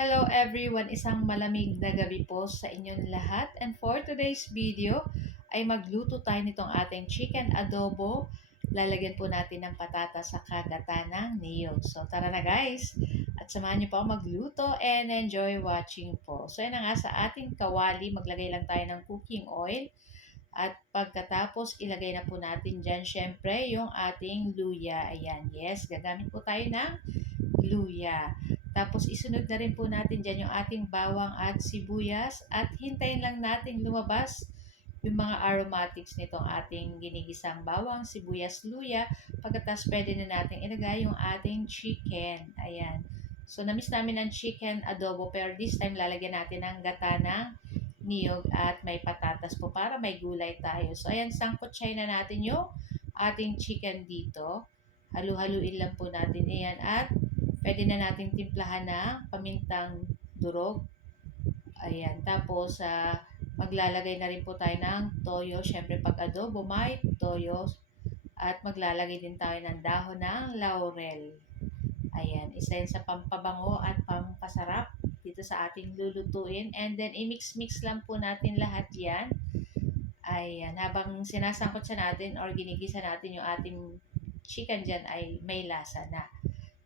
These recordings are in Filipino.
Hello everyone, isang malamig na gabi po sa inyong lahat. And for today's video ay magluto tayo nitong ating chicken adobo. Lalagyan po natin ng patatas sa kagatanang niyog. So tara na guys, at samahan niyo po ako magluto and enjoy watching po. So yan na nga, sa ating kawali, maglagay lang tayo ng cooking oil. At pagkatapos, ilagay na po natin dyan syempre yung ating luya. Ayan, yes, gagamit po tayo ng luya. Tapos isunod na rin po natin dyan yung ating bawang at sibuyas at hintayin lang natin lumabas yung mga aromatics nitong ating ginigisang bawang, sibuyas, luya. Pagkatapos pwede na natin ilagay yung ating chicken. Ayan. So namiss namin ang chicken adobo pero this time lalagyan natin ng gata ng niyog at may patatas po para may gulay tayo. So ayan, sangkotsyay na natin yung ating chicken dito. Halu-haluin lang po natin iyan at pwede na nating timplahan ng pamintang durog. Ayan. Tapos, maglalagay na rin po tayo ng toyo. Siyempre, pag adobo, may toyo. At maglalagay din tayo ng dahon ng laurel. Ayan. Isa yun sa pampabango at pampasarap dito sa ating lulutuin. And then, i-mix-mix lang po natin lahat yan. Ayan. Habang sinasangkot siya natin or ginigisa natin yung ating chicken dyan ay may lasa na.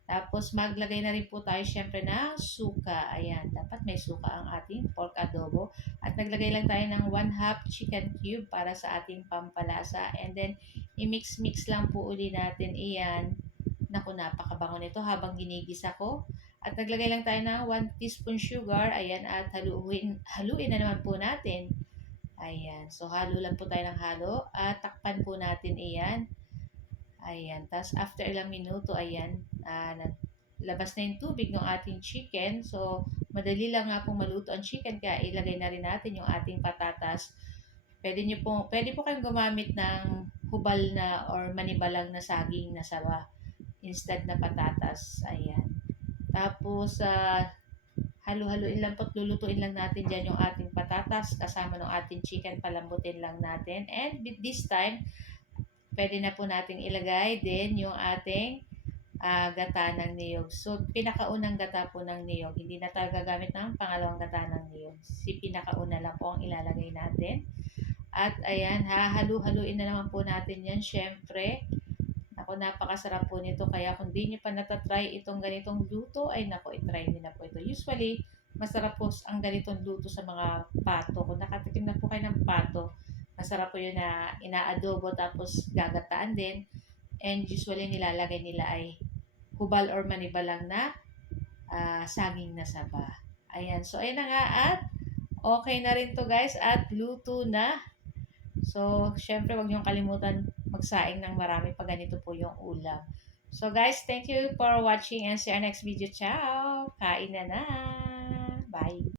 Tapos maglagay na rin po tayo syempre ng suka. Ayan, dapat may suka ang ating pork adobo. At naglagay lang tayo ng 1/2 chicken cube para sa ating pampalasa. And then, i-mix-mix lang po uli natin iyan. Naku, napakabango nito habang ginigisa ko. At naglagay lang tayo ng 1 teaspoon sugar. Ayan, at haluin na naman po natin. Ayan, so halo lang po tayo ng halo. At takpan po natin iyan. Ayan. Tapos, after ilang minuto, ayan, labas na yung tubig ng ating chicken. So, madali lang nga pong maluto ang chicken, kaya ilagay na rin natin yung ating patatas. Pwede po kayong gumamit ng hubal na or manibalang na saging na sawa instead na patatas. Ayan. Tapos, halu-haluin lang po at lulutuin lang natin dyan yung ating patatas kasama ng ating chicken, palambutin lang natin. And this time, pwede na po nating ilagay din yung ating gata ng niyog. So, pinakaunang gata po ng niyog. Hindi na tayo gagamit ng pangalawang gata ng niyog. Si pinakauna lang po ang ilalagay natin. At ayan, hahalu-haluin na naman po natin yan. Siyempre, ako, napakasarap po nito. Kaya kung di nyo pa natatry itong ganitong luto, ay nako, itry nyo na po ito. Usually, masarap po ang ganitong luto sa mga pato. Kung nakatikim na po kayo ng pato, masarap po yun na inaadobo tapos gagataan din. And usually nilalagay nila ay hubal or manibalang na saging na saba. Ayan. So, ayan na nga at okay na rin to guys at luto na. So, syempre wag niyong kalimutan magsaing ng marami pag ganito po yung ulam. So guys, thank you for watching and see our next video. Ciao! Kain na na! Bye!